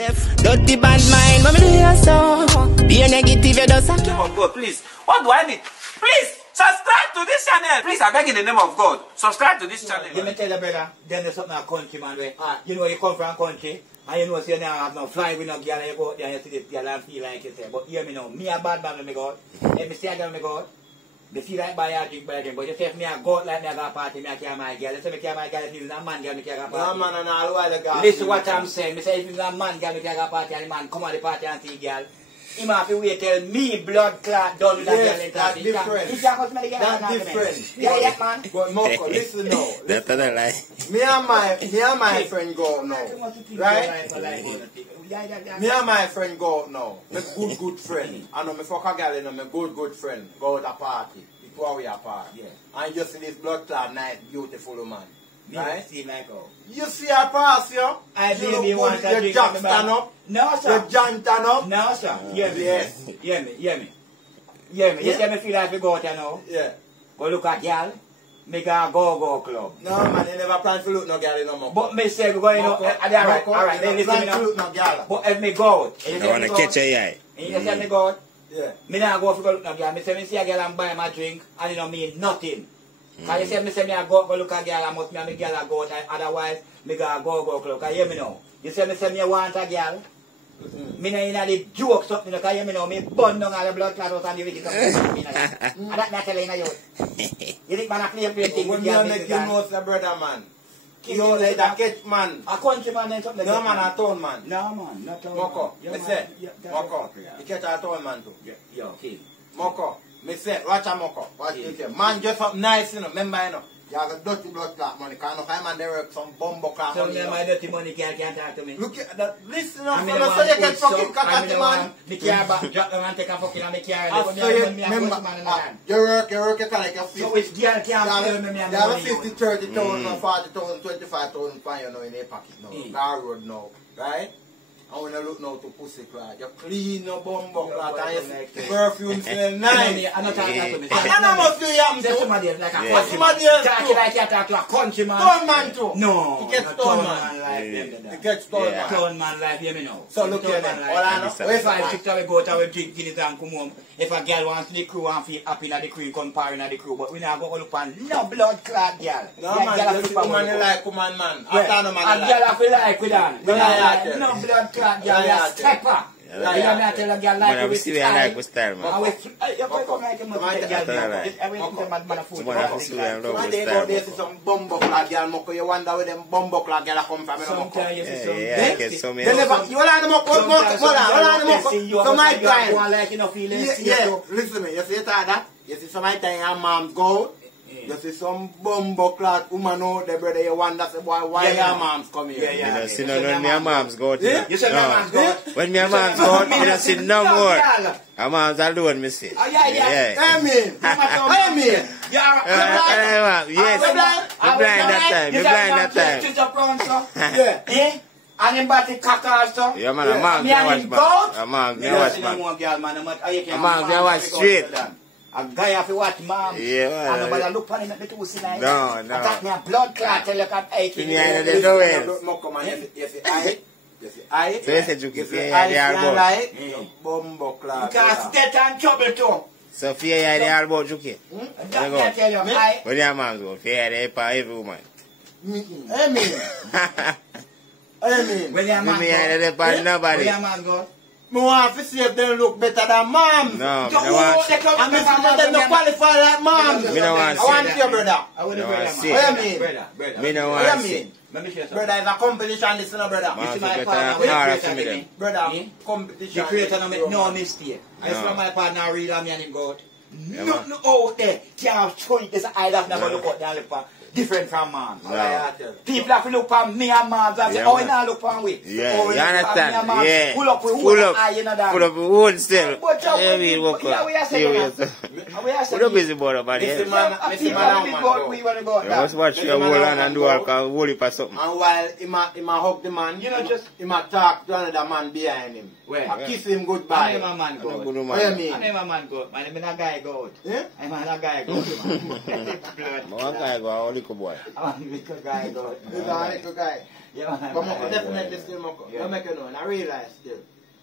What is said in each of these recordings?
Dirty bad mind, but me do you so. Be a negative, you do something. Oh God, please. What do I need? Please, subscribe to this channel. Please, I beg in the name of God. Subscribe to this channel. Let me tell you, brother, then there's something a country, man, where, you know, you come from a country, and you know, so you never have no fly with no girl, and you go out there and you see this girl and feel like you say, but hear me now, me a bad man when me go out. Let me see a girl when me go out. Me feel like buy a drink, but you say if me a go out like me a go party, me a carry my girl. You say me carry my girl, if it's a man girl, me carry a party. No man and all while the girl. Listen what I'm saying. Me say if it's a man girl, me carry a party, and the man come at the party and see girl. He have to wait till me blood clot done with that girl in that's different. That's different. Yeah, man. But Moko, listen now. That's not a lie. Me and my friend go out now. Right? Me and my friend go out now. My good friend. I know me fuck a girl, you know, my good friend. Go out a party. Before we are party. Yeah. And you see this blood clot nice, beautiful woman. Right? See like how. You see her pass, yo? I you baby want to your jack stand up. No, sir. Your John stand up. No, sir. Hear me. Yes. Hear me. You see me feel like we go out here now? Yeah. Go look at girl. Make a go club. No man, you never plan to look no girl no more. But me say we go, you know, alright, then listen me now. Look no girl. But if me go out, I want to catch a eye. and you say me go out, Yeah. me not go for go look no girl. Me say me see a girl and buy my drink, and it don't mean nothing. Cause you say me I go look at girl, I must me and me girl I go out, otherwise me go club. Cause you hear me now. You say me want a girl. Me not in the joke something, cause you hear me now, me burn down all the blood clot out and the wicked something. And that not telling you. You think man a play thing When with you girl? make you know the brother man. You like a catch man. A country man and something like No man, a town man. No man, not town Moko, man. me say, Moko, you catch a town man too. Yeah, okay. Moko, me say, watch a Moko. Watch it. Man just up nice, you know, remember, you know. You have a dirty blood clot money, because no man there work some bumbo clot So money. me my dirty money can't talk to me. Look at that, listen up, I mean, so you get fucking cockatty man. Me care back, drop them and take a fucking and me care. I saw you, remember, you work, you collect a 50. So which girl can't play with me? You have a 50, 30,000, 40,000, 25,000 pounds, you know, in your pocket now. Car road now, right? And when you look now to pussy clot, you clean your bumbo clot and you see perfume smell nice. I'm not talking to me. And I must do you Say somebody else like a What's country somebody man. else Talk too? like you talk to a country man. Town man too. No. He gets not town man. like them. He gets town man. Town man like hear me now. So look here then. All I know. If I sit we go out we drink Guinness and come home. If a girl wants the crew and feel happy in the crew, comparing the crew. But we not go look on no blood clot girl. No man, just woman you like woman man. After no man and girl I feel like with that. No blood clot girl. Yeah, Stepper. You know me I tell a girl like We see we like with style, man. You come like him with the girl. Everything man a fool. Someone see we love One with day go style. there see some bumbo clot girl, Moko. You wonder where them bumbo clot girl come from, you know, Moko. Sometimes you see some. Yeah, I get so many. They never, you want to know, hold on, Moko. So my time. Like you know feeling. Yeah, listen to me. You see that? You see some time your mom go. You see some bumbo clot woman out there, brother. You wonder, say, boy, why your moms come here? You know, see, no, when me and moms go out, You say my mom's go. when me and moms go out, you don't see no more. Our moms alone, me see. Yeah. Amen. Amen. Yes, me blind that time. Yeah. And him body caca so. Yeah, man, a man can watch back. A man can watch back. A man can watch straight. A guy have to watch mom. Yeah, and nobody look on him at the pussy nice. No. Attack me a blood clot till you can ache. You know, they know it. So you said you can fear the elbow. Bumbo clot. Because death and trouble too. So fear the elbow, Juki. That me I tell you. When your mom's go, fear the every woman. Amen. Amen. When your man go, nobody. When your man go. I want to see if they look better than mom. No, I don't want. And if they don't qualify like mom. I want your brother. I want to brother. see. What you mean? Brother. Me no What want you see. mean? Let me show you something. Brother, it's a competition, listen, brother. Man, This is to my get partner. a car for me then. Brother, The competition. creator don't make no mistake. I No. from my partner read and me and him go out. Yeah, No, man. no out there. Can't show it. There's an eye that never No. look out there and look for. Different from man. No. People have to look for me and man. They say, Yeah, oh, we man. not look for we. Yeah, Oh, we you look for me and understand? man. Yeah. Pull up with Full one up. eye, you know that. Full up with one still. But you Yeah, we walk yeah, up. we are saying Serious. that. We are We saying don't busy about about Mr. it. Man, Mr. Man, go. we want to go out You there. must watch your whole hand and do a whole heap of something. And while he ma hug the man, You know, just- he ma talk to another man behind him. Where? I kiss him I goodbye. name a man go Good out. What do you man. mean? I name a man go out. Man, I'm a guy go out. Eh? I'm a guy go out. One guy go, a little boy. I'm a little guy go out. This is a little guy. Yeah, man. But Moko definitely still Moko. Yeah. Don't make you know, in a real life still.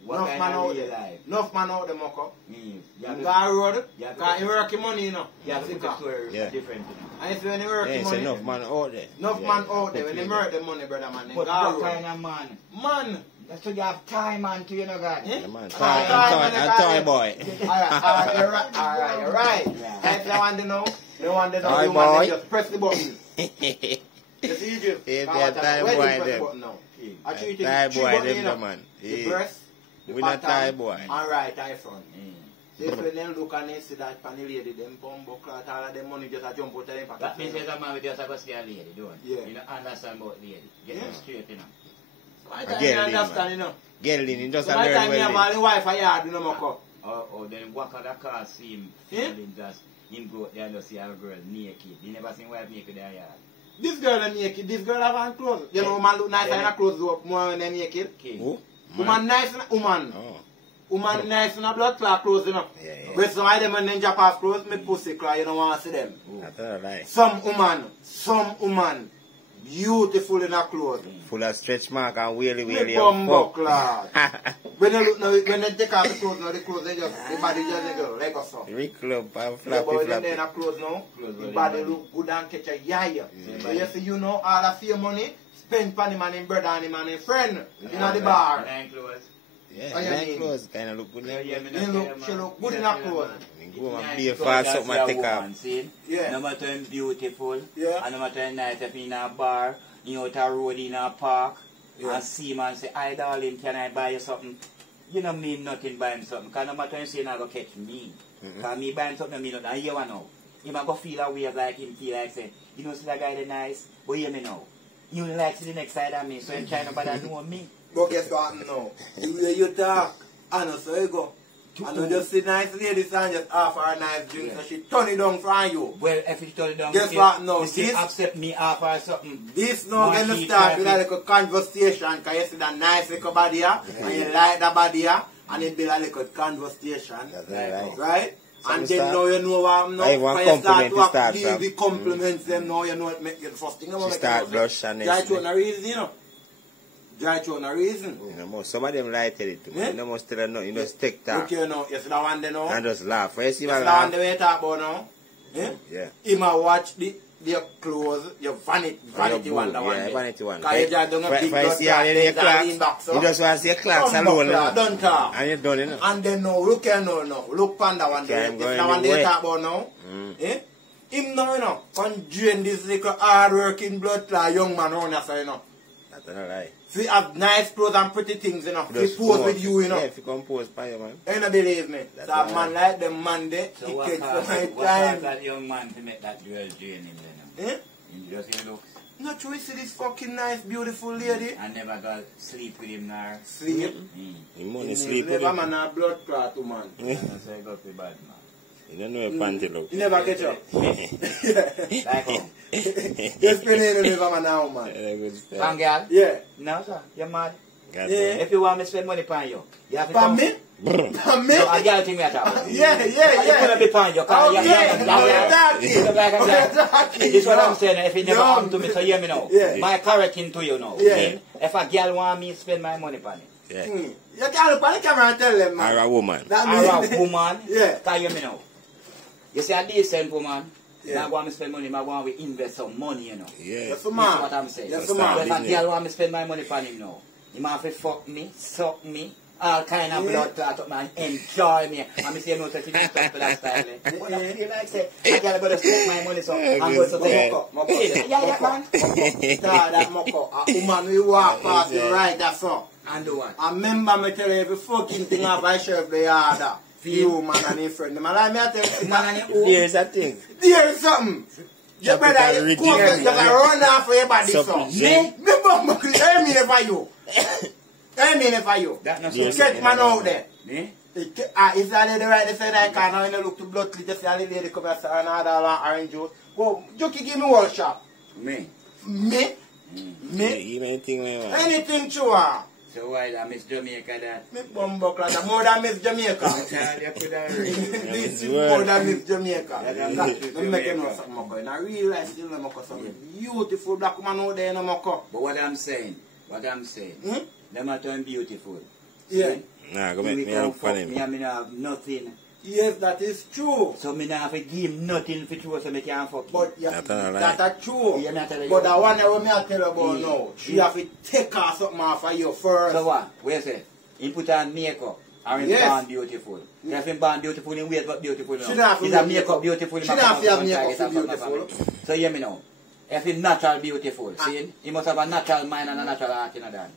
What Enough kind man of out real there. life? Enough man out there, Moko. You You have to- got a road, you have to- because you work your money, you know. you have to put the story Yeah. different, you know. And if you when you work Yeah, your it's money, enough man out there. enough Yeah, man yeah. out there, when they murder the money, brother man, they But got a what road. kind of man? Man! That's what you have time man to, you know, God. Eh? Yeah, man. Alright, Toy boy. Alright, you're right. Yeah. If you want to know, you want to know, Alright, you want boy. to just press the button. You see, you Yeah, Now, they're what time where do you boy press the them. button now? I treat you Tie three boy button, them you the know. man. The Yeah. breast, the We not bottom, tie boy. and right eye front. Mm. So if you then look and they see that panny lady, them bumbo clot, all of them money just a jump out of them pocket. That means there's a man with just a go see a lady, don't you? Yeah. You don't understand about lady. Get them Yeah. straight, you know. Why I time get you it, understand, you know? Girl in just a So my learn time you have well. all the wife a yard, you know, Moko. Or then walk out the car, see him, Yeah. feeling just, him go out there and just see a girl naked. You never seen wife naked there yard. This girl is naked, this girl have on clothes. You know, woman look nice in her clothes up more when they're naked. Okay. Who? Woman nice in woman. Oh. Woman nice in a blood clot clothes, you know. Yeah, yeah. But some of them when they drop off clothes, me pussy cry, you don't want to see them. That's all right. Some woman, beautiful in her clothes. Full of stretch mark and wheelie Me wheelie bumbo and clot. When they look now, when they take off the clothes now, the clothes they just, the body just they go, like us so. fuck. Rick Club and Yeah, flappy but when flappy. they're in a clothes now, Clothes the well body in look good and catch a yaya. Yeah. So you see, you know, all of your money, spend for him and him brother and him and him friend in the bar. Nine clothes. Yeah, Oh, yeah, nice yeah. clothes kind of look good. Yeah, yeah, me They not look- care, man. she look good Me in not her care, clothes. man. Go and Nice be a clothes, fast that's something your I take woman, off. see? Yeah. No matter how beautiful, Yeah. and no matter how nice if in a bar, you out a road in a park, Yeah. and see man say, "Hi darling, can I buy you something?" You don't mean nothing by him something, because no matter how you say, you're going to catch me. Because me buy him something, I mean nothing. And you know, he might go feel a way of like him feel like say, you know, see that guy is nice, but hear me now. You like to the next side of me, so I'm trying to bother doing me. But guess what now? The way you talk, I know so you go. I know just see nice ladies and just offer her a nice drink, Yeah. so she turn it down for you. Well, if you turn it down, Guess you what now? you still This- accept me offer or something. This now Man, gonna she start with a traffic. little conversation, because you see that nice little body here, and you like the body here, and it build a little conversation. That's all right. Right? So And we then start- now you know what I'm now. I want when you compliment to start give from. the compliments them now, you know it make you the first thing. She start blush and Dry everything. throat no reason, you know. Dry throat no reason. You know, some of them lie tell it to me. Yeah. You know, must tell them no, you just take talk Okay, now, you see that one there now? and just laugh. When you see You one see that one laugh, there we talk about now? Eh? yeah. Him a watch your clothes, your vanity one, that one Yeah, there. vanity one. Because you just don't have big If I blood see all clot your things and clocks, lean back, so. you just want to see your clocks Come alone. back, you know. don't talk. And you're done, you know. And then now, look here now. Look pan that one Okay, there. I'm If going that one the there way. talk about now, eh? Him now, you know, can drain this little hard-working blood clot young man around here, so, you know. That's all right. See, have nice clothes and pretty things, you know. He Just pose with you, you know. Yeah, if you compose by you, man. You don't believe me. That's So a man right. like them man there, So he what takes caused my what caused time. that young man to make that girl drain him then? Eh? You just see looks Not true, you see this fucking nice, beautiful lady? and never got sleep with him nor. Sleep. You money He sleep with never him. man a blood clot to man. That's why I got the bad man. You don't know your panty look. He never catch up. Like how? Just spend it never man now, man. Yeah, good stuff. Pan girl? Yeah. No sir, you're mad. God Yeah. damn. If you want me to spend money on you, you have to For come. me? Brr. For me? No, a girl thing me at all. Yeah, You couldn't be on you. Okay, now you're talking. You look like a Now girl. you're talking. This is what I'm saying. If it never Yo. happened to me, so hear me now. Yeah. My correcting to you now. Yeah. Okay? If a girl want me to spend my money on it, Yeah. You can't look on the camera and tell them, Or man. a woman. That or means- a woman, Yeah. can you hear me now? You see a decent woman, Yeah. not want me to spend money, I want to invest some money, you know. Yeah. Yes, This man. is what I'm saying. Yes, So man. if a girl want me to spend my money on him now, he might have to fuck me, suck me, all kind of Yeah. blood clot up, man, enjoy me. And me say no such thing for that style. Eh? But I feel like say, a girl better spend my money so I'm going to say, Moko. yeah, man. Start that moko. A woman will walk past you right, that's all. And do what? I remember me tell you every fucking thing off I sheriff the yard. You man and his friend. Them like me I tell you, Man, and you Here's a thing. there is something. You Tropical better Ricky. go and just run off for your body, So, so. yeah. Me bumbo, I mean if I you. I mean if I you. That not Yes. so. Get man out there. Me? Is that lady right? They say that car now, you know, look to blood clean, just see a lady come and say, another orange juice. Go, Jokey, give me one shot. Me. Me? Yeah, Me? even anything when you want. Anything to her. So So why that Miss Jamaica that? Me bumbuckler, that more than Miss Jamaica. Child, you could have read. This is more than Miss Jamaica. That's Let me make you know something, Moko. In a real life, still no Moko, some beautiful black woman out there, no Moko. But what I'm saying, them are turn beautiful. Yeah. Nah, go make me have funny. Me and me not have nothing. Yes, that is true. So me not have to give him nothing for true so me can't fuck. But yeah, That's not a that's true. Yeah, me tell you. But the one that me I tell you about now, she have to take her something off of you first. So what? Where you say? He put on makeup. Or him Yes. born beautiful. If him born beautiful, him wait but beautiful now. She don't have to He's a be makeup beautiful. beautiful. She don't have to have makeup to beautiful. So hear me now. If he's natural beautiful, see, he must have a natural mind and a natural heart in that.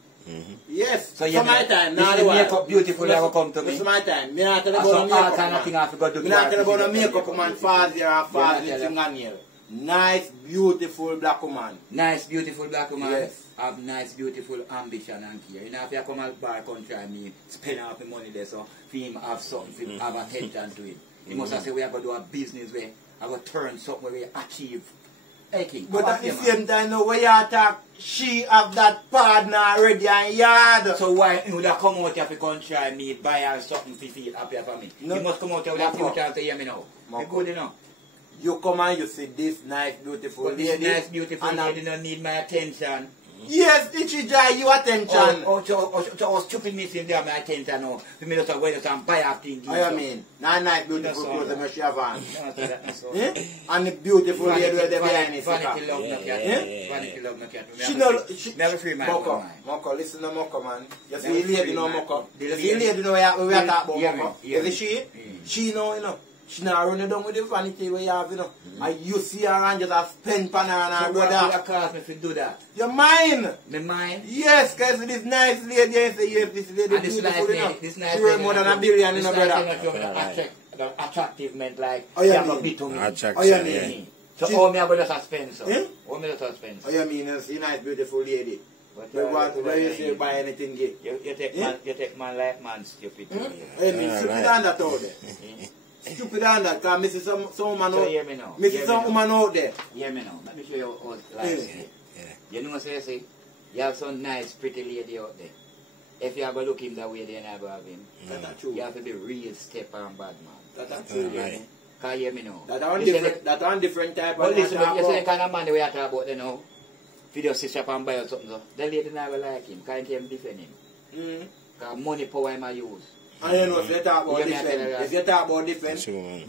Yes. So So my time, now the the makeup beautiful that will come to me. It's my time. Me not tell you And about so all makeup kind of thing I man. forgot to Me do. not tell you about a makeup man, Fazia and Yeah, Fazia yeah. fingernail. Nice, beautiful black woman. Nice, beautiful black woman. Yes. Have nice, beautiful ambition and care. You know, if you come out bar country and me spend half the money there, so for him have something, for him have attention to it. He must have said we are going to do a business where I will turn something where we achieve. Hey, King, But how at the about you, same time, now, when you attack, she have that partner already and yard. so why you would have come out here for country and me buy her something for feel happier for me? No. You must come out here with a Marco. future and say, hear me now. Marco. You good enough. You come and you see this nice, beautiful But this lady. nice, beautiful and lady don't need my attention. Yes, it should drive you attention. Oh, stupid missing there my attention now. For me just wear some buy up thing. I mean, not nice, beautiful That's all clothes right. that she have on. No, that's all. Eh? And the beautiful lady where they behind it. Vanity love no cat. Eh? Vanity love no cat. She know, she, Never free my Moko, mind. Moko, listen to Moko, man. You see Never the lady free know mind. Moko. The You see the lady- lady know where we are talking Yeah, about Moko. yeah. You see she? She know, you know. She not running down with the vanity where you have, you know. And you see her and just a spend pan her and her So what brother. would cause me to do that? Your mind. My mind? Yes, because this nice lady, you say, yes, this lady And this beautiful, nice you know. lady, this nice She worth lady more than not $1 billion, you this know, nice brother. lady not the attractive meant like, Oh, you have a mean? bit to me. Attraction, Oh, you yeah. mean? So She- all me have to suspend, so. Eh? All me to suspend. Oh, you mean, you see nice, beautiful lady. But But what, where you say buy anything, get? You take Eh? man like man stupid. Hmm? Yeah. I mean, stupid Alright. and that out there. Eh? Stupid and that, because I see some woman So out hear me now. I see Hear me some now. woman out there. Hear me now. Let me show you how life Yeah. is. You know what I say? You have some nice, pretty lady out there. If you ever look him that way, then you never have him. That's true. You have to be real step and bad man. That's true. Alright. Can you hear me now? That on You say different, that on different type But of listen, matter you say the about. kind of man that we are talking about, you know, if you just sit up and buy or something, so, the lady never like him, can't him defend him. Mm. Because money power him I use. And you know, if you talk about You get me, I tell you defense, that. if you talk about defense, True, man.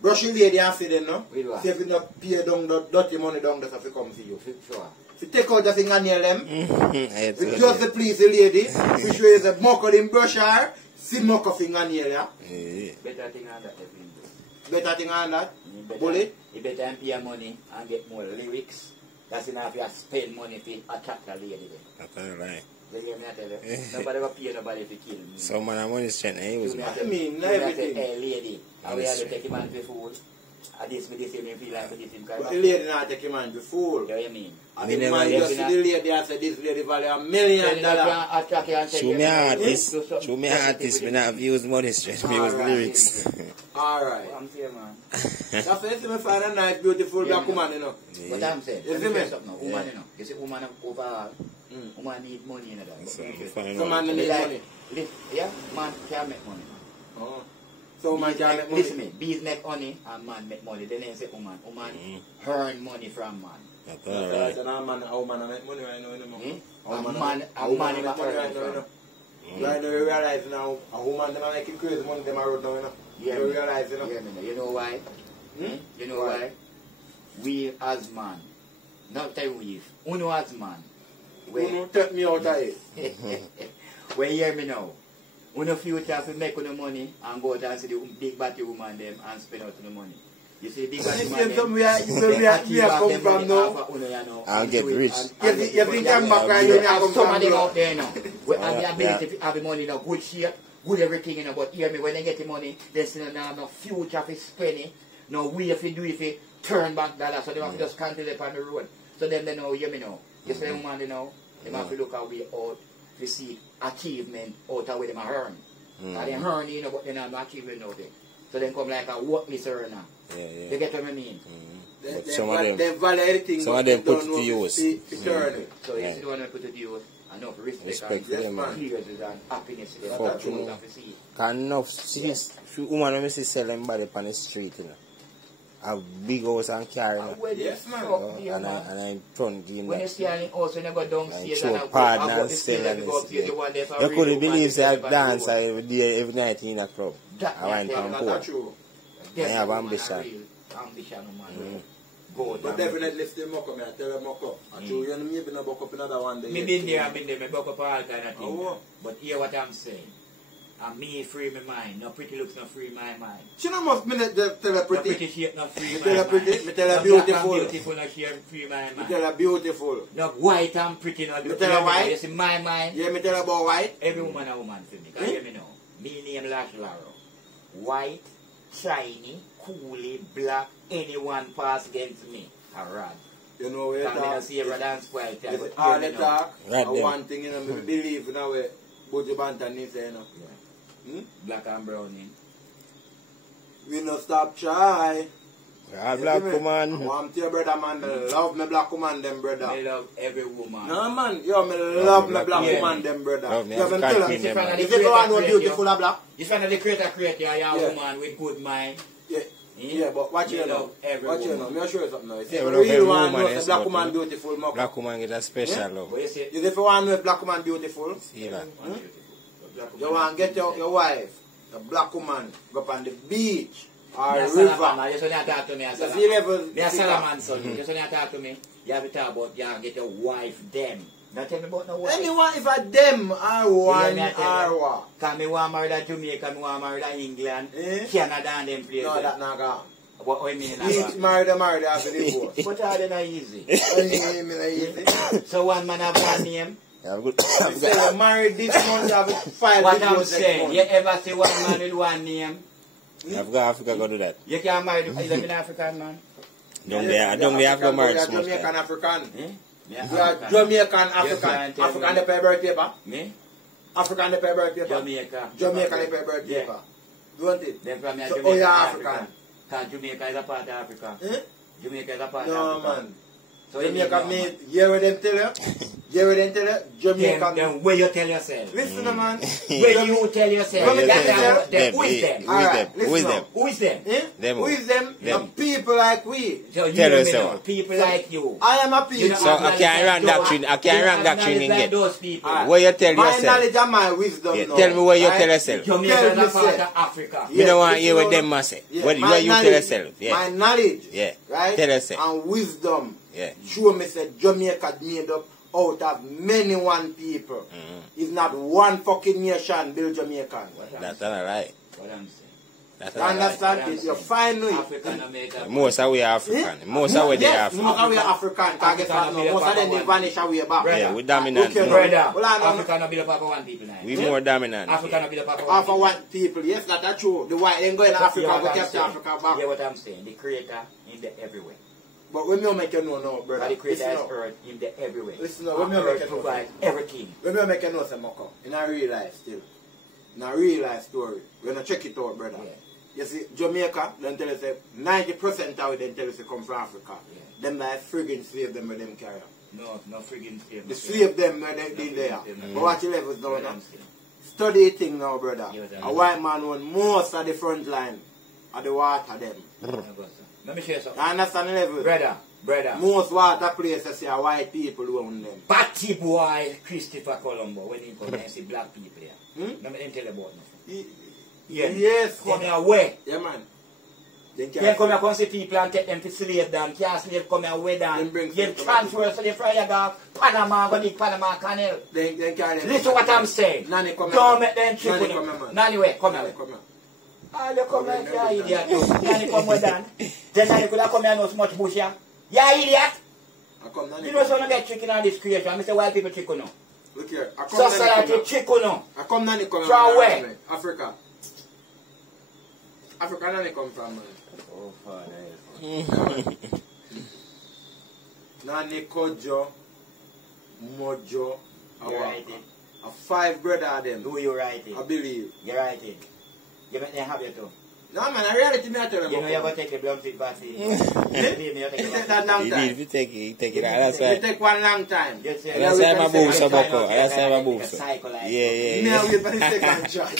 brush your lady and see them, no? With what? See if you not pay down the dirty money down, that's if you come see you. Sure. If you take out the fingernail them, I if you just to please the lady, if you show you the mucker in brush her, see mucker fingernail, yeah? Yeah. Better thing than that, if you do. Better thing on that. You better- Bully. You better pay your money and get more lyrics. That's enough you spend money to attract a lady. Then. That's not right. You hear me I tell you? Nobody will pay nobody to kill me. So man, I'm on this trend. I use man. I mean, You say, everything. hey lady, and we That's have to right. take him on for food. And this me feel like for this him. But the lady not take him on to fool. You know what I mean? And Me the never man get just see the lady and say this lady value $1 million. Show me artist. Show me artist. Me not use money straight. Me use Alright. lyrics. Alright. I'm saying, man. That's why you see me find a nice, beautiful Yeah, black man. woman, you know. But I'm saying, You let see me me? tell you something now. Woman, you know. You see, woman overall, woman need money, you know that. So, But let me tell you. find Some out. man need money. Yeah, man can't make money. Oh. So man can make Listen money. me, bees make money and man make money. Then they say woman. Woman earn money from man. That's That's all right. right. And a man make money right now, you know. Hmm? A A man man make earn money from. right now, you know. Right now you realize now, a woman them are making crazy money them are out now, you know. Yeah, You me. realize, you know. Yeah, me know. You know why? Hmm? You know why? We as man, not tell we, uno as man. You know, take me out of it. Well, hear me now. Uno future to make uno money and go out and see the big batty woman them and spend out the money. You see, big batty You woman see them. somewhere we are come from now. I'll get rich. You think I'm back right You here, I have come some from of them now. out there now. We have the Yeah. ability to have the money in a good shape, good everything, you know, but hear me, when they get the money, they still don't have no future to spend it, no way if you do if you turn back dollars, so they have to just continue on the road. So then they know, hear me now. You say, woman, you know, they have to look at way out to see achievement out of where they earn. And they earn, you know, but they don't have no achievement out there. So they come like a workless earner. Yeah, You yeah. get what I mean? But some of them, They value everything. some of but them they put don't it to know use. to turn it. So Right. if you want to put it to use, enough respect, Respect and for them, man. experiences and happiness to them. Fuck That's what you. you have to see. Cause enough few woman when me see sell them body on the street, you know. A big house and car, you know. When Yes, you man. fuck there, And man. I turn game When you that. stay in the house, when you go downstairs And and show I partner go and the sell stairs and and go up to the one there for you real couldn't believe say I romantic dance everybody every night in a club. That I went me I from tell you, poor. That's true. Them I have woman ambition. are real ambition, man. Go But down. definitely still mock up, I tell them mock up. I show you maybe not mock up another one day. Me been there, me buck up all kind of things. Oh. But hear what I'm saying. And me free my mind. No pretty looks not free my mind. She not must me tell her No pretty. pretty shape not free Me my tell her mind. pretty, me tell her No black and beautiful. beautiful not free my Me mind. tell her beautiful. No white and pretty not Me tell her white. You see my mind. Yeah, me tell her about white. Every woman a woman for me. Can you hear me now? Me name Lash Laro. White, shiny, coolie, black, anyone pass against me. A rod. You know where you Can me not talk. see every dance spoil time. If but all hear the me now. talk, Right and there. one thing, you know, me believe in a way, Bojo Bantan is saying, you know. Yeah. Black and brown in. We no stop try. A black You see me? woman. I want to your brother, man. They love me black woman, them brother. I love every woman. No, man. Yo, me love me black black woman. woman, them brother. Love me You haven't African tell queen, her. them, man. If you want to beautiful a black, You find the creator you are a Yeah. woman with good mind. yeah. Yeah, but watch You you now. love every Watch you woman. now. Me show you something now. Yeah, If we you love every real one woman, know yes, say black but woman beautiful, mock Black up. woman get a special Yeah? love. But you see, If you want to know if black woman beautiful, See that? you want to get your wife, a black woman, go up on the beach or Me a river. Salaman, you don't talk to me a The Salaman. sea level. Me a Salaman, son. You don't talk to me. You have to talk about, you have to get your wife, them. Don't tell me about no wife. Anyone, if a them are one me a tell or you. what? Because me want marry that Jamaica, me want marry that England, Eh? Canada and them places. No, that not gone. What do you mean? Each married after divorce. But all they not easy. I mean, easy. So one man have one name. Yeah, good. You say you married this month, you have to file What I'm divorce next saying, month. you ever see one man with one name? I've got Africa go do that. You can't marry, is that an African man? Don't they have to marry You are small Jamaican time. African. Eh? Yeah, You are Jamaican African. can't tell African me. the pay birth paper. Me? African the pay birth paper. Jamaica. Jamaican the pay birth Yeah. paper. Don't it? Then from here, So, Jamaica oh, you're African. African. Because Jamaica is a part of Africa. Eh? Jamaica is a part No, of Africa. man. So you Jamaica know, me, man. hear what them tell you? Hear what them tell you? Jamaica. Then where you tell yourself? Listen, man. Where you tell yourself? When you That tell time, yourself, then who is them? Who is them? Who is listen them? Who is them? Eh? Them. Who is them? Them. The people like we. So you Tell know us me so. now, people like you. I am a You people. know, So, I can't run those- doctrine. I you can't know, run doctrine in like yet. those people. Alright. Where you tell My yourself? knowledge and my wisdom Yeah, now. tell me where you Right? tell yourself. Jamaica Tell is me, a part say. of Africa. Me don't want to listen hear what now. them must say. Yeah, Where my you tell knowledge- yourself? My Yeah. knowledge, Yeah. right? Tell yourself. And wisdom. Yeah. Show me that Jamaica made up out of many one people. It's not one fucking nation built Jamaican. That's not right. What I'm saying. That's You not right. understand? It's your fine way. African American. Most of we are African. Most of we they Yes, African. most of we are African. Because guess what? African Most of them they vanish away back. Brother. Yeah, we dominant. Okay, more. Brother, Well, I know. Africa no be the papa one people now. We more dominant. Africa no be the papa one Half of people. white people, yes, that's true. The white ain't going to Africa, Hear what go I'm capture saying. Africa back. Hear what I'm saying. The creator in the everywhere. But when me make you know now, brother. But the creator Listen is now. earth in the everywhere. Listen now, when me And make earth you know. provides everything. When me make you know some Moko, in a real life still. In a real life story. We're going to check it out, brother. Yeah. You see, Jamaica, then tell us say 90% of it then tell us they come from Africa. Yeah. Them like friggin' slave them with them carry. No friggin' slave. The slave them where they been there. friggin' But watch your levels now, What now. I'm saying. Study it thing now, brother. Yeah, A white man won most of the front line of the water them. Let me share something. You understand the level? Brother. Most water places say white people own them. Batty boy Christopher Colombo when he come and see black people there. Hmm? Let me tell you about nothing. Yeah. Yeah. Yes. Come here away. Yeah, man. They Can't come here come see people and take them to slave them. Can't slave come here away Them down. bring Give some transfer so they fly you go Panama, go the Panama Canal. They carry them. Listen what I'm saying. Nanny come Don't here. make them trick Nanny with come you. here, man. Nanny way, come Nanny here. come here. Ah, you come like you idiot. You. Nanny come well done. Then Nanny could have come here and know so much bush here. You idiot. I come Nanny. You know so no get trick in all this creation. I say white people trick you now. Look here. I come Nanny Society come here. trick you now. I come Nanny come here. From man. where? Africa. Africa Nanny come from, man. Oh, Father. Nanny Kojo, Mojo, You write it. a 5 brother of them. Do you write it? I believe. You write it. You make them have it too. No man, I reality me I tell him. You know you're going to take the blood fit vaccine. You take that long He time. did, he take it. That's It why. take one long time. Just say- That's why my boobs are buckle. Like That's why my a boobs are. cycle like- Yeah. Me I wait for the second shot.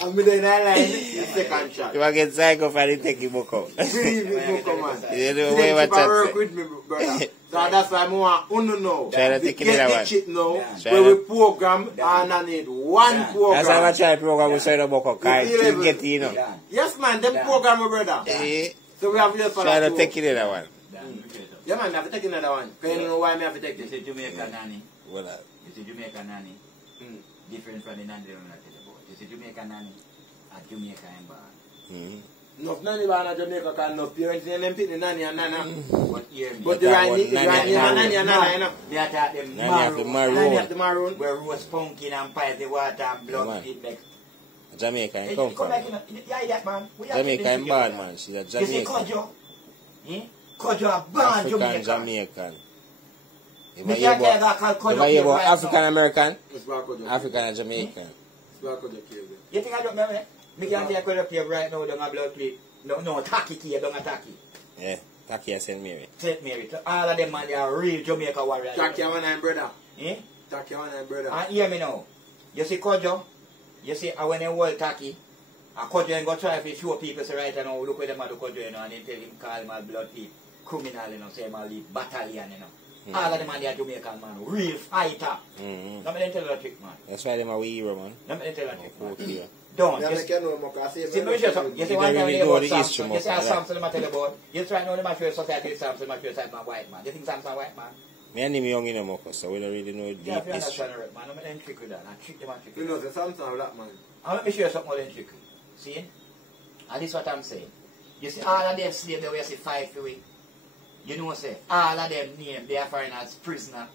I'm in that line, the second shot. You want to get psycho for the take him buckle. Believe me, come on. You know They what keep a work chat with me, brother. So that's why I want to know. Try to We take it get in a the one. shit now, Yeah. where we program and I need one Yeah. program. That's why I try to program with Soda Buckle. Because You feel you get you know. Yeah. Yes man, them Yeah. program my brother. Eh, So we have to for try that to too. take it in a one. Yeah man, I have to take another one. Because you know why I have to take This this. is Jamaica nanny. What This is Jamaica nanny. Different from the nanny that I'm not telling about. This is Jamaica nanny. A Jamaica embark. Enough nanny in Jamaica because enough parents in them pick the nanny and nana. But hear me. But the right name and nanny and nana, you know. They attack them Nanny have the maroon. Nanny maroon. have the maroon. Where roast pumpkin and pies the water and blood man. feed back. Jamaica Hey, come come from. back in. Yeah, that man. We are Jamaica keeping in together. bad man. She's a You see Jamaican. Kojo? Eh? Kojo a born African Jamaican. Jamaican. You Me ever hear can't get about that called you Kojo ever hear here about right African now. American? It's back on the African and Jamaican. It's back on the cable. You think I don't remember? Me can't get Kojo here right now down a blood plate. No, Taki here, down a Taki. Yeah. Taki and St. Mary. St. Mary. All of them man, they are real Jamaica warriors. Taki one and brother. Eh? Taki one and brother. And hear me now. You see Kojo? You see when they hold Taki, and Kojo ain't gonna try to show people say right now, look where them are do Kojo, you know, and they tell him call him a blood thief, criminal, you know, say him a lead battalion, you know. All of them man, they are Jamaican man, real fighter. Mm-hmm. Let me tell you a trick, man. That's why them are we hero, man. Let me tell you a trick, man. Okay. Don't. Yeah, Just, make you know more because I see, me show something. You see one don't time really you know about the history Samson, you see how much, right? Samson I tell you about, you try to know the match with society, Samson match with Samson white man. You think Samson white man? Me and him young in Moko, so we don't really know Yeah, deep if you history. understand it, man, I'm going to trick with that. I trick them and trick You with know, the Samson black man. And let me show you something more than trick. See? And this is what I'm saying. You see, all of them slaves, they will say 5 for week. You know, say, all of them name, they are foreigners, prisoner,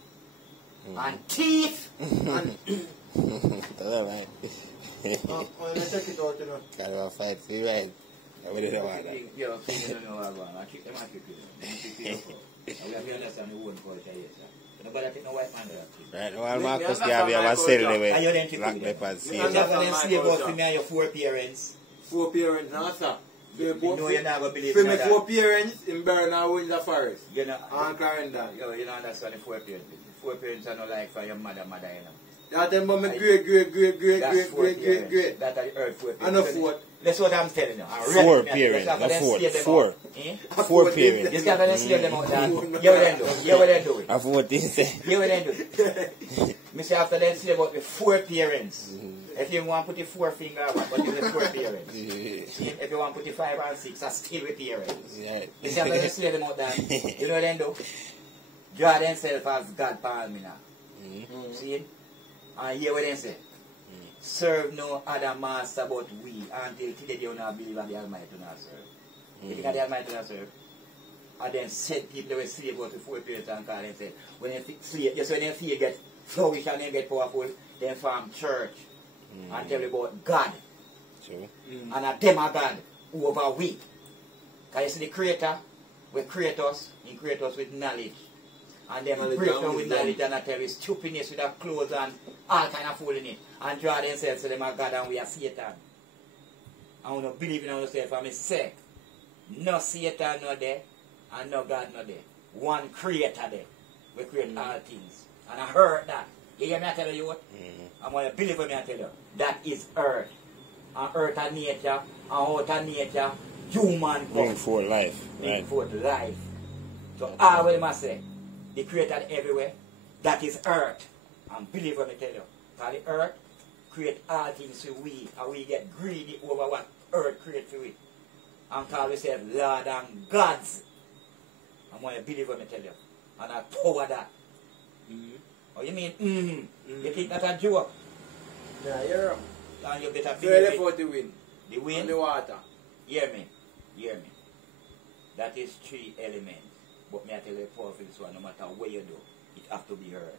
and thief, and Tell them, right? When I take it out, you know. Kind of a fight, see, right? I wouldn't know about that. you know, you don't know what I'm going. I trick them and trick with them. They trick you. And we have to understand the word for it, yes, sir. But nobody take no white man there. Right, well, Me- Marcus me Garvey, I was understand selling my away. And you didn't trick Black with them. peppers, Me see. You understand have to my slave out culture. for me and your 4 parents. 4 parents, now, sir. You know you're not going to believe For in me, that. 4 parents in Bernard Windsor Forest. You know, And Clarendon. you don't understand the 4 parents. 4 parents are not like for your mother, you know. That them but my great. That's 4 parents. That are the earth 4 parents. And a 4. That's what I'm telling you. I 4 reckon that you parents, have to not then 4. slave them 4. out. Eh? 4 parents. You got to slave them out there. Hear what they do. Hear what they do. I thought this. Hear what they do. Me say after then slave out with 4 parents. If you want to put the 4 finger out, but it's the 4 parents. See, if you want to put the 5 and 6, that's still with parents. Yeah. You see after then slave them out there. You know what they do? Draw themselves as God palm now. See? And hear what they say. Serve no other master but we until today they do not believe in the Almighty do not serve. You think of the Almighty do not serve? And then said people that were slave out to 4 parents and call and said, when they slave, just when they feel get flourish and they get powerful, they form church and tell about God True. and a demigod over we. Because you see the Creator will create us, He create us with knowledge. And then Knowledge break and down with wisdom. knowledge and I tell you stupidness with their clothes and all kind of fool in it. And draw themselves to them are God and we are Satan. I want to believe in ourselves for my sake. No Satan no there and no God no there. One creator there. We create all things. And I heard that. You hear me I tell you what? I'm going to believe in me I tell you. That is earth. And earth and nature and out of nature human Bring come. forth life. Bring Right. forth life. So all what I say, they created everywhere. That is earth. And believe what I tell you. Because the earth create all things for we, and we get greedy over what earth create for we. And call ourselves Lord and gods. I'm going to believe what I tell you. And I power that. Oh, you mean, You think that's a joke? Yeah, you're And you better so believe left it. out the wind. The And wind, the water. hear me. That is 3 elements. But me I tell you powerful this one, no matter what you do, it have to be heard.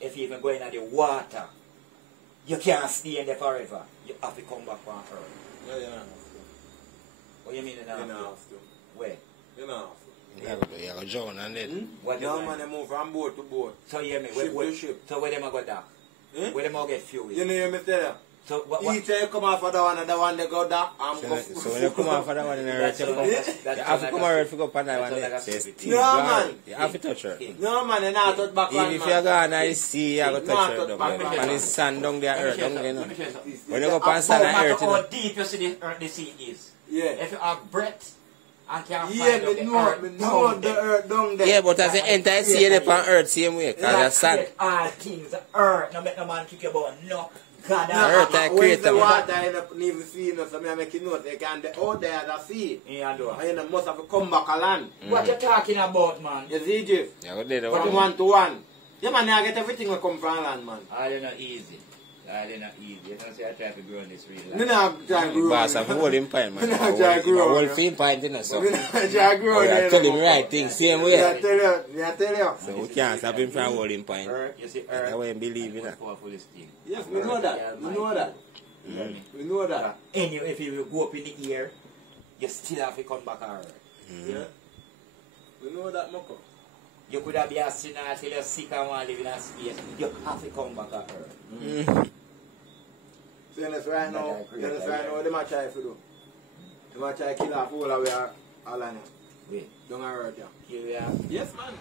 If you even go into the water, you can't stay in there forever. You have to come back on earth. No, you're not have What you mean to. now? You're not have to. Where? You're not have to. You have a John and then. What No you man, they move from boat to boat. So hear me. Ship to ship. So where them I go down? Eh? Where them I get fuel? You know me tell you? So what? Each time you come off of that one they go down. So when you come off of that one in the earth, you have to come out and pick up on that one there. Says, No, man. You have to touch her. No man, you not touch back one, Even if you man. go on the sea, you have to touch her touch down back there. one. And it's sand down there, earth down there. No. Let me tell you something. When you go on sand No and matter earth, you how know. deep you see the earth, the sea is. Yeah. If you have breath and can't Yeah, find out me the know, earth me know down the there. earth down there. Yeah, but as you enter the sea, you're on earth same way. Because That it's sand. create all things, the earth. No make no man kick you about no. God, The earth I When create the them. water in the even sea, you know, so me make you know they can out there at the sea. Yeah, do. And you must have to come back a land. What you talking about, man? You see, Jeff? Yeah, go there. But 1-to-1. Yeah, man, I get everything will come from land, man. All they not easy. All they not easy. You don't say I try to grow in this real Me life. not try to grow. Boss have a whole pint, man. Me not try to grow. Whole film pint, you know, so. Me not try to grow. I tell him right thing, same Yeah, way. tell you. So we can't stop him from holding pint. Earth, you see That's earth. why I believe in that. Powerfulest thing. Yes, we know that. We know that. We know that. Anyway, if you go up in the air, you still have to come back on earth. Yeah. We know that, Moko. You could have been a sinner until you're sick and want to live in a space. You have to come back on earth. So right now, what they might try to do? They might try to kill off all of our all on it. Wait, Don't hurt you. here we are. Yes, man.